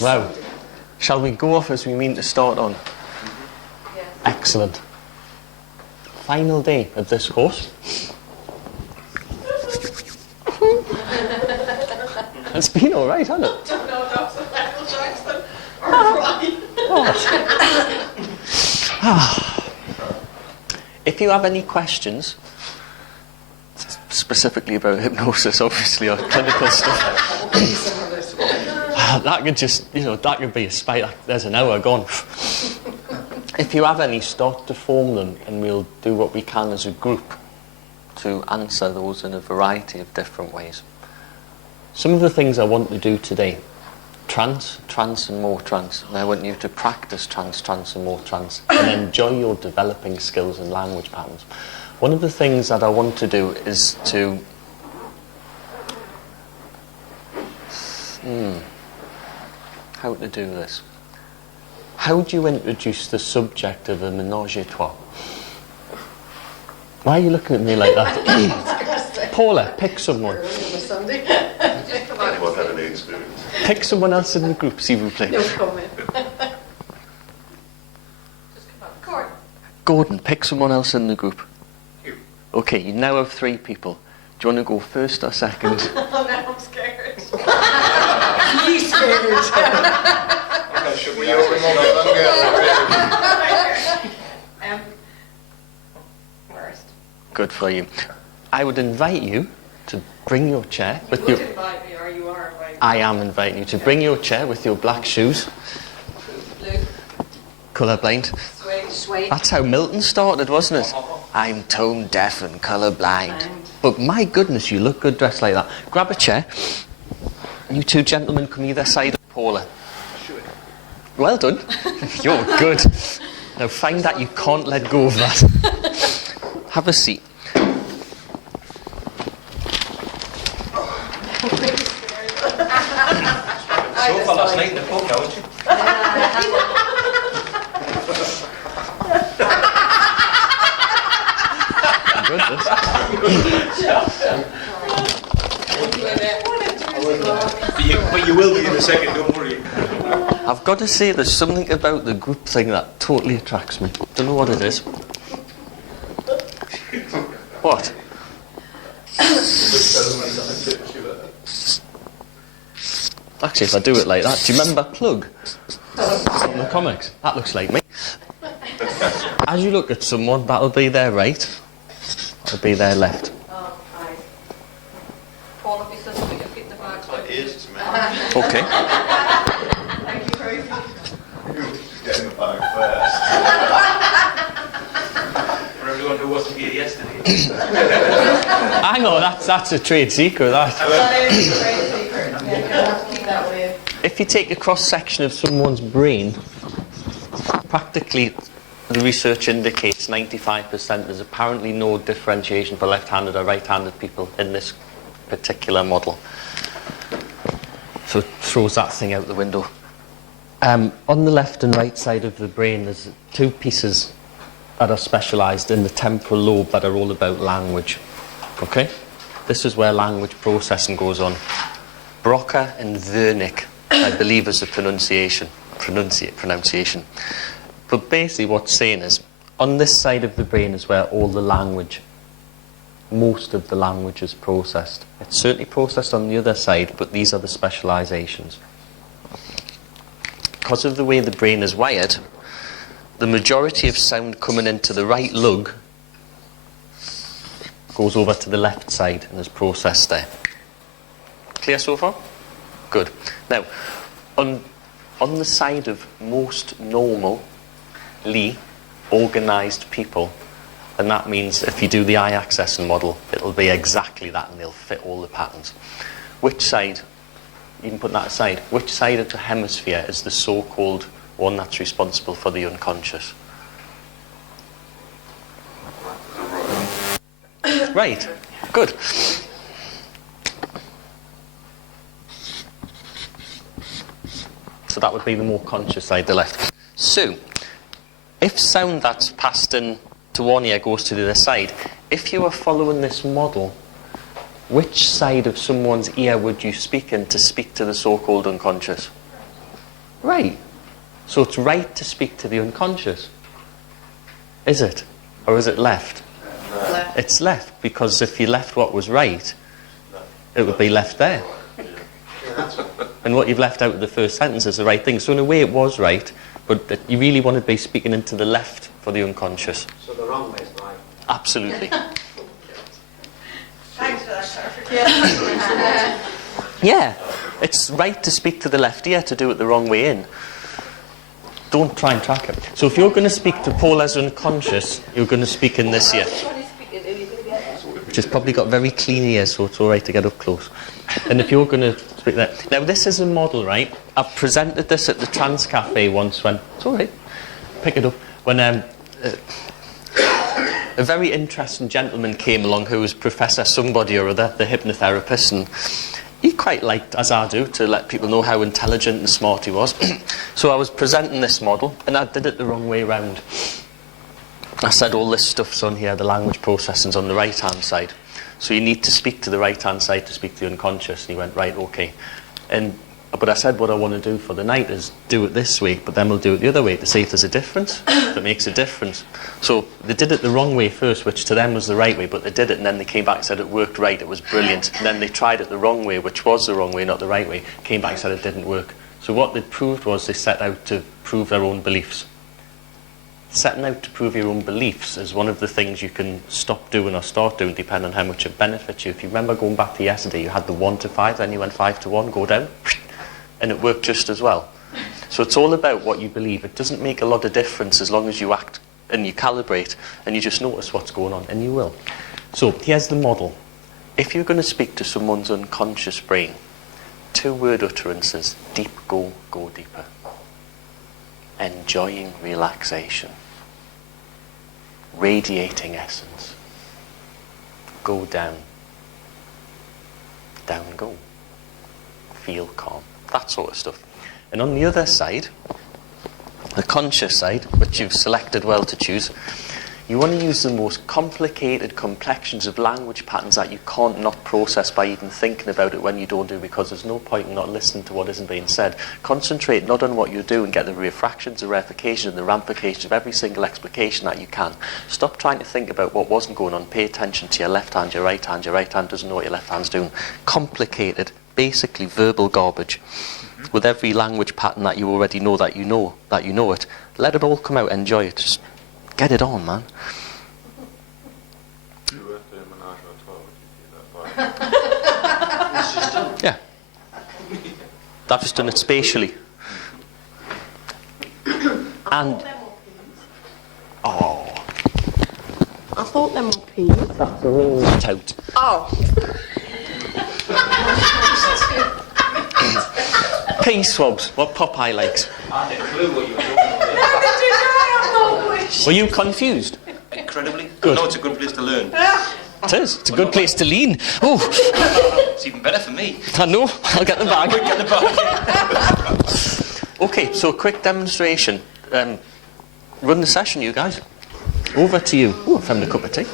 Wow. Shall we go off as we mean to start on? Yes. Excellent. Final day of this course. It's been all right, hasn't it? No, that's Michael Jackson. Or Brian. If you have any questions, specifically about hypnosis, obviously, or clinical stuff, that could just, that could be a spite. There's an hour gone. If you have any, start to form them, and we'll do what we can as a group to answer those in a variety of different ways. Some of the things I want to do today: trance, trance and more trance. And I want you to practice trance, trance and more trance, and enjoy your developing skills and language patterns. One of the things that I want to do is to how to do this. How do you introduce the subject of a ménage à trois? Why are you looking at me like that? Paula, pick someone. Anyone had any experience? Pick someone else in the group, s'il vous plaît. No comment. Just come on. Gordon. Gordon, pick someone else in the group. You. Okay, you now have 3 people. Do you want to go first or second? Oh, now I'm scared. He's scared. Okay, should we open Worst. Good for you. I would invite you to bring your chair with You your... would invite me, or you are inviting me. I am inviting you to bring your chair with your black shoes. Blue. Colourblind. Suede. That's how Milton started, wasn't it? I'm tone deaf and colourblind. But my goodness, you look good dressed like that. Grab a chair. You 2 gentlemen come either side of Paula. Well done. You're good. Now find that you can't let go of that. Have a seat. Sofa last night in the pub, haven't you? But you will be in a second, don't worry. I've got to say, there's something about the group thing that totally attracts me. Don't know what it is. What? Actually, if I do it like that, do you remember Plug from the comics? That looks like me. As you look at someone, that'll be their right, that'll be their left. Oh, aye. Paul, if you said put your feet in the bag. It is, man. Okay. Thank you very much. Get in the bag first. For everyone who wasn't here yesterday. Hang on, that's a trade secret, that. That is a great secret. Yeah, you have to keep that with. If you take a cross-section of someone's brain, practically the research indicates 95% there's apparently no differentiation for left-handed or right-handed people in this particular model. So it throws that thing out the window. On the left and right side of the brain, there's 2 pieces that are specialised in the temporal lobe that are all about language. Okay? This is where language processing goes on. Broca and Wernicke, I believe, is the pronunciation. But basically what's saying is, on this side of the brain is where all the language, most of the language is processed. It's certainly processed on the other side, but these are the specialisations. Because of the way the brain is wired, the majority of sound coming into the right lug goes over to the left side and is processed there. Clear so far? Good. Now, on the side of most normally organised people, and that means if you do the eye-accessing model, it'll be exactly that and they'll fit all the patterns. Which side, you can put that aside, which side of the hemisphere is the so-called one that's responsible for the unconscious? Right, good. So that would be the more conscious side, the left. So, if sound that's passed in to one ear goes to the other side, if you were following this model, which side of someone's ear would you speak in to speak to the so-called unconscious? Right. So it's right to speak to the unconscious. Is it? Or is it left? Left. It's left, because if you left what was right, it would be left there. And what you've left out of the first sentence is the right thing. So in a way it was right, but that you really want to be speaking into the left for the unconscious. So the wrong way is right. Absolutely. Thanks for that clarification. Yeah, it's right to speak to the left ear, to do it the wrong way in. Don't try and track it. So if you're going to speak to Paul as unconscious, you're going to speak in this ear. Which has probably got very clean ears, so it's all right to get up close. And if you're going to speak there... Now, this is a model, right? I've presented this at the Trans Cafe once when... It's all right. Pick it up. When a very interesting gentleman came along who was Professor somebody or other, the hypnotherapist, and he quite liked, as I do, to let people know how intelligent and smart he was. So I was presenting this model, and I did it the wrong way round. I said all this stuff's on here, the language processing's on the right-hand side. So you need to speak to the right-hand side to speak to the unconscious. And he went, right, okay. But I said what I want to do for the night is do it this way, but then we'll do it the other way to see if there's a difference, if it makes a difference. So they did it the wrong way first, which to them was the right way, but they did it and then they came back and said it worked right, it was brilliant. And then they tried it the wrong way, which was the wrong way, not the right way, came back and said it didn't work. So what they proved was they set out to prove their own beliefs. Setting out to prove your own beliefs is one of the things you can stop doing or start doing depending on how much it benefits you. If you remember going back to yesterday, you had the 1 to 5, then you went 5 to 1, go down, and it worked just as well. So it's all about what you believe. It doesn't make a lot of difference as long as you act and you calibrate and you just notice what's going on, and you will. So here's the model. If you're going to speak to someone's unconscious brain, 2-word utterances: deep go, go deeper. Enjoying relaxation. Radiating essence. Go down. Down go. Feel calm. That sort of stuff. And on the other side, the conscious side, which you've selected well to choose, you want to use the most complicated complexions of language patterns that you can't not process by even thinking about it when you don't do, because there's no point in not listening to what isn't being said. Concentrate not on what you do and get the refractions, the reification and the ramifications of every single explication that you can. Stop trying to think about what wasn't going on. Pay attention to your left hand, your right hand. Your right hand doesn't know what your left hand's doing. Complicated, basically verbal garbage. With every language pattern that you already know that you know it. Let it all come out, enjoy it. Just get it on, man. Yeah. I've just done it spatially. And oh, I thought them were peas. that's a real tout. Oh. Pea swabs, what Popeye likes. I had a clue what you were talking about. Were you confused? Incredibly. Good. No, it's a good place to learn. It is. It's a good place to lean. Oh, It's even better for me. I know. I'll get the bag. Get the bag. Okay, so a quick demonstration. Run the session, you guys. Over to you. Oh, I found a cup of tea.